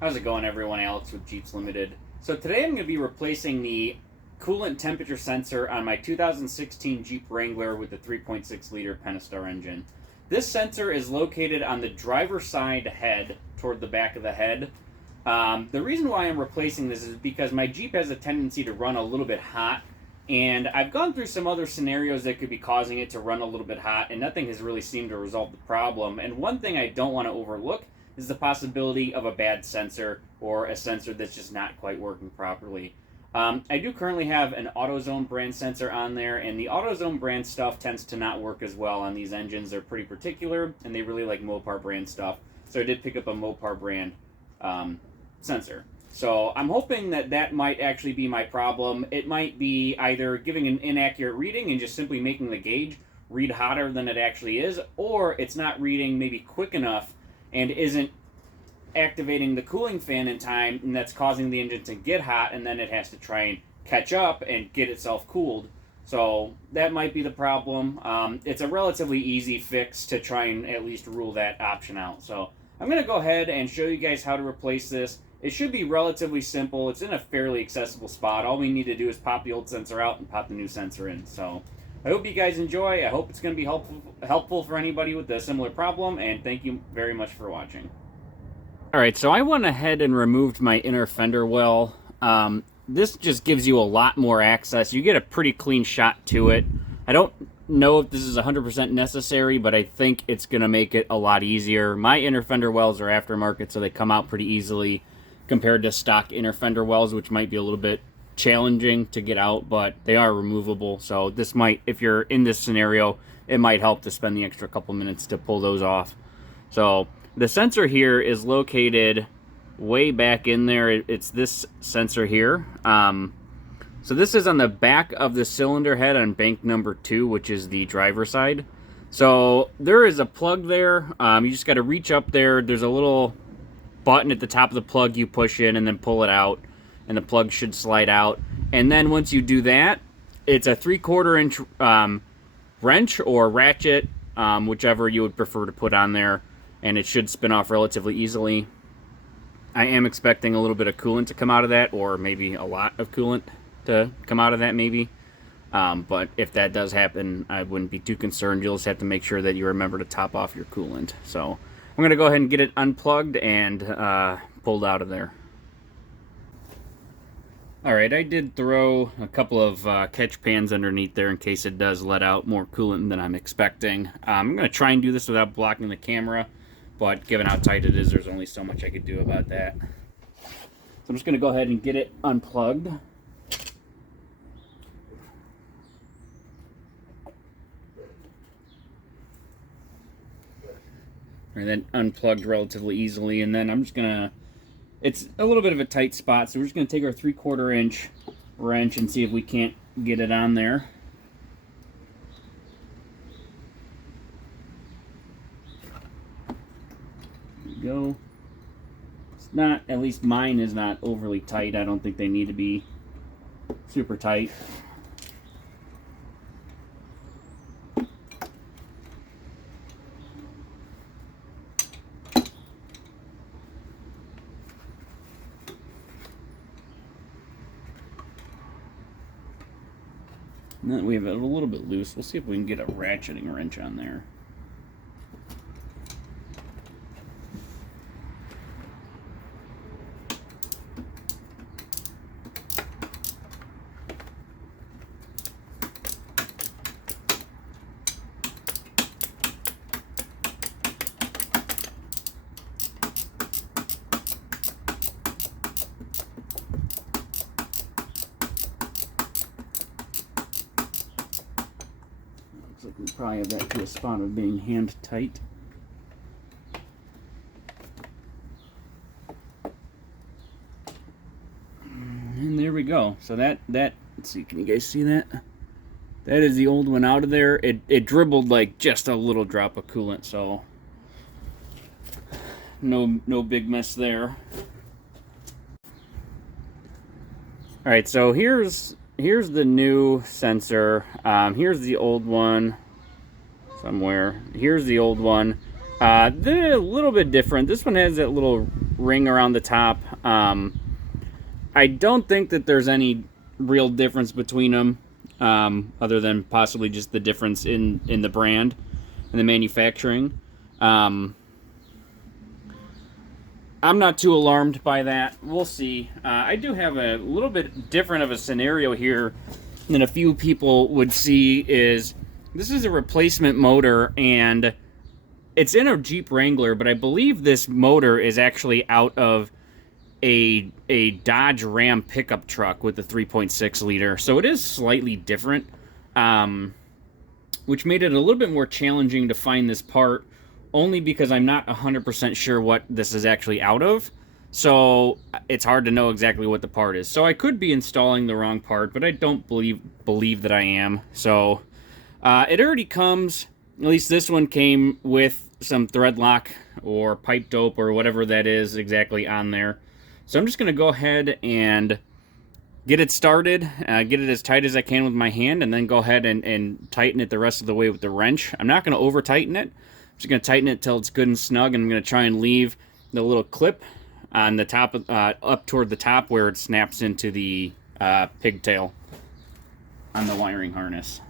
How's it going, everyone? Alex with Jeeps Limited. So today I'm going to be replacing the coolant temperature sensor on my 2016 Jeep Wrangler with the 3.6 liter Pentastar engine. This sensor is located on the driver's side head, toward the back of the head. The reason why I'm replacing this is because my Jeep has a tendency to run a little bit hot, and I've gone through some other scenarios that could be causing it to run a little bit hot, and nothing has really seemed to resolve the problem. And one thing I don't want to overlook is the possibility of a bad sensor or a sensor that's just not quite working properly. I do currently have an AutoZone brand sensor on there, and the AutoZone brand stuff tends to not work as well on these engines. They're pretty particular, and they really like Mopar brand stuff. So I did pick up a Mopar brand sensor. So I'm hoping that that might actually be my problem. It might be either giving an inaccurate reading and just simply making the gauge read hotter than it actually is, or it's not reading maybe quick enough and isn't activating the cooling fan in time, and that's causing the engine to get hot, and then it has to try and catch up and get itself cooled. So that might be the problem. It's a relatively easy fix to try and at least rule that option out. So I'm going to go ahead and show you guys how to replace this. It should be relatively simple. It's in a fairly accessible spot. All we need to do is pop the old sensor out and pop the new sensor in. So I hope you guys enjoy. I hope it's going to be helpful for anybody with a similar problem, and thank you very much for watching. Alright, so I went ahead and removed my inner fender well. This just gives you a lot more access. You get a pretty clean shot to it. I don't know if this is 100% necessary, but I think it's going to make it a lot easier. My inner fender wells are aftermarket, so they come out pretty easily compared to stock inner fender wells, which might be a little bit challenging to get out, but they are removable. So this might, if you're in this scenario, it might help to spend the extra couple minutes to pull those off. So the sensor here is located way back in there. It's this sensor here. So this is on the back of the cylinder head on bank number 2, which is the driver's side. So there is a plug there. You just got to reach up there. There's a little button at the top of the plug you push in and then pull it out, and the plug should slide out. And then once you do that, it's a 3/4 inch wrench or ratchet, whichever you would prefer to put on there, and it should spin off relatively easily. I am expecting a little bit of coolant to come out of that, or maybe a lot of coolant to come out of that maybe. But if that does happen, I wouldn't be too concerned. You'll just have to make sure that you remember to top off your coolant. So I'm going to go ahead and get it unplugged and pulled out of there. Alright, I did throw a couple of catch pans underneath there in case it does let out more coolant than I'm expecting. I'm going to try and do this without blocking the camera, but given how tight it is, there's only so much I could do about that. So I'm just going to go ahead and get it unplugged. And then unplugged relatively easily, and then I'm just going to, it's a little bit of a tight spot, so we're just going to take our 3/4 inch wrench and see if we can't get it on there. There we go. It's not, at least mine is not overly tight. I don't think they need to be super tight. And then we have it a little bit loose. We'll see if we can get a ratcheting wrench on there. Looks like we probably have that to a spot of being hand tight. And there we go. So that let's see, can you guys see that? That is the old one out of there. It dribbled like just a little drop of coolant, so no big mess there. Alright, so here's the new sensor. Here's the old one somewhere. Here's the old one. They're a little bit different. This one has that little ring around the top. I don't think that there's any real difference between them, other than possibly just the difference in the brand and the manufacturing. I'm not too alarmed by that. We'll see. I do have a little bit different of a scenario here than a few people would see. Is this is a replacement motor, and it's in a Jeep Wrangler, but I believe this motor is actually out of a Dodge Ram pickup truck with the 3.6 liter. So it is slightly different, which made it a little bit more challenging to find this part, only because I'm not 100% sure what this is actually out of. So it's hard to know exactly what the part is. So I could be installing the wrong part, but I don't believe that I am. So it already comes, at least this one came with some thread lock or pipe dope or whatever that is exactly on there. So I'm just going to go ahead and get it started, get it as tight as I can with my hand, and then go ahead and tighten it the rest of the way with the wrench. I'm not going to over tighten it. I'm just going to tighten it till it's good and snug, and I'm going to try and leave the little clip on the top, up toward the top where it snaps into the pigtail on the wiring harness.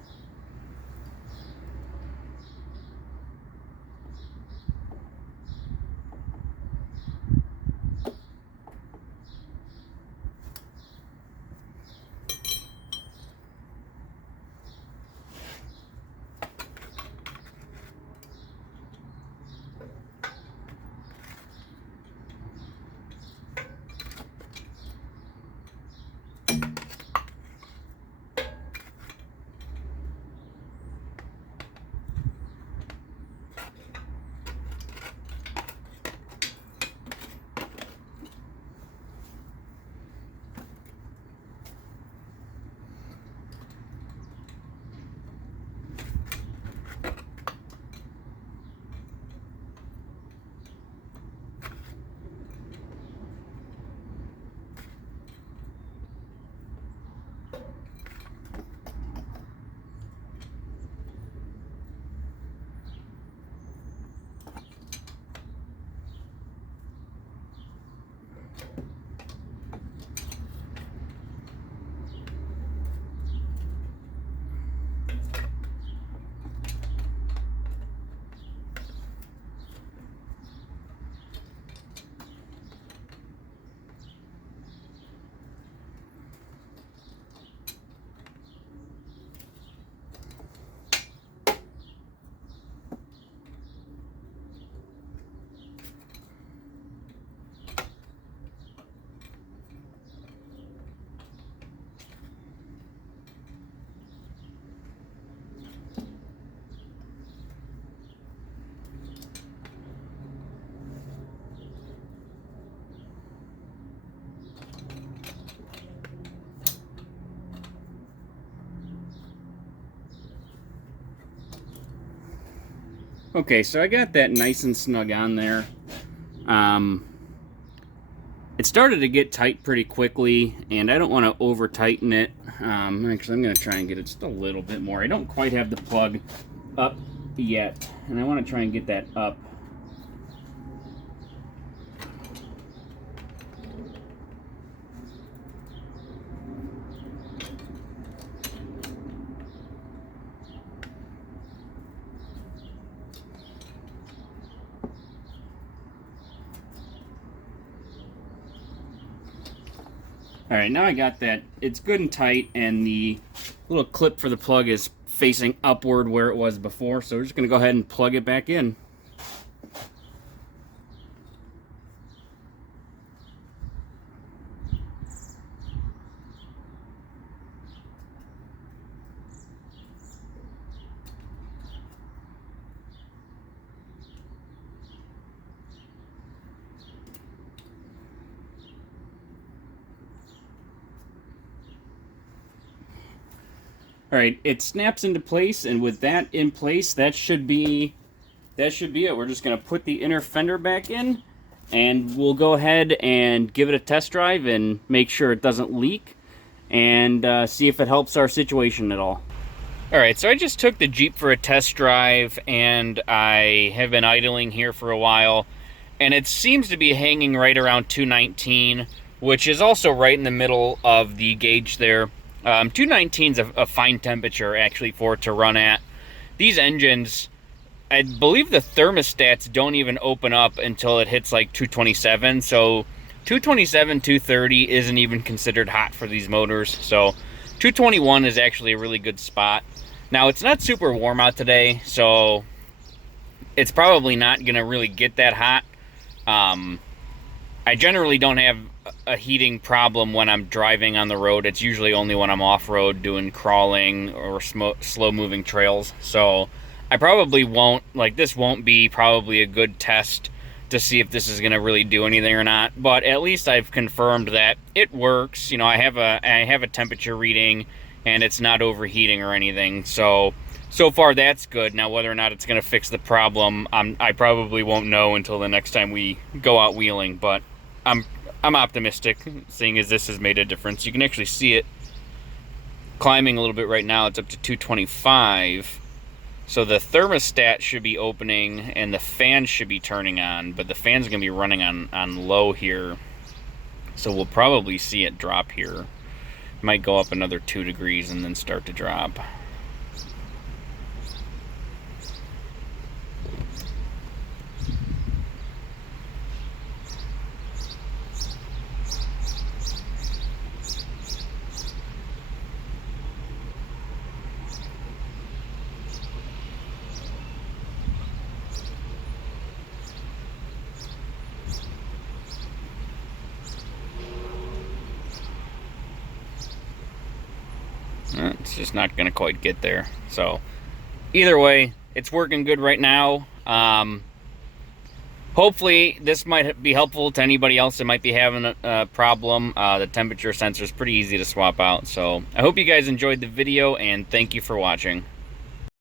Okay, so I got that nice and snug on there. It started to get tight pretty quickly, and I don't want to over tighten it. Actually, I'm going to try and get it just a little bit more. I don't quite have the plug up yet, and I want to try and get that up. Alright, now I got that. It's good and tight, and the little clip for the plug is facing upward where it was before, so we're just going to go ahead and plug it back in. Alright, it snaps into place, and with that in place, that should be it. We're just going to put the inner fender back in, and we'll go ahead and give it a test drive and make sure it doesn't leak, and see if it helps our situation at all. Alright, so I just took the Jeep for a test drive, and I have been idling here for a while, and it seems to be hanging right around 219, which is also right in the middle of the gauge there. 219 is a fine temperature actually for it to run at. These engines, I believe the thermostats don't even open up until it hits like 227, so 227, 230 isn't even considered hot for these motors, so 221 is actually a really good spot. Now, it's not super warm out today, so it's probably not going to really get that hot. I generally don't have a heating problem when I'm driving on the road. It's usually only when I'm off-road doing crawling or slow-moving trails. So I probably won't, like, this won't be probably a good test to see if this is going to really do anything or not. But at least I've confirmed that it works. You know, I have a temperature reading, and it's not overheating or anything. So far that's good. Now, whether or not it's going to fix the problem, I probably won't know until the next time we go out wheeling. But I'm optimistic, seeing as this has made a difference. You can actually see it climbing a little bit right now. It's up to 225. So the thermostat should be opening and the fan should be turning on, but the fan's going to be running on low here. So we'll probably see it drop here. Might go up another 2 degrees and then start to drop. It's just not going to quite get there. So either way, it's working good right now. Hopefully this might be helpful to anybody else that might be having a problem. The temperature sensor is pretty easy to swap out. So I hope you guys enjoyed the video, and thank you for watching.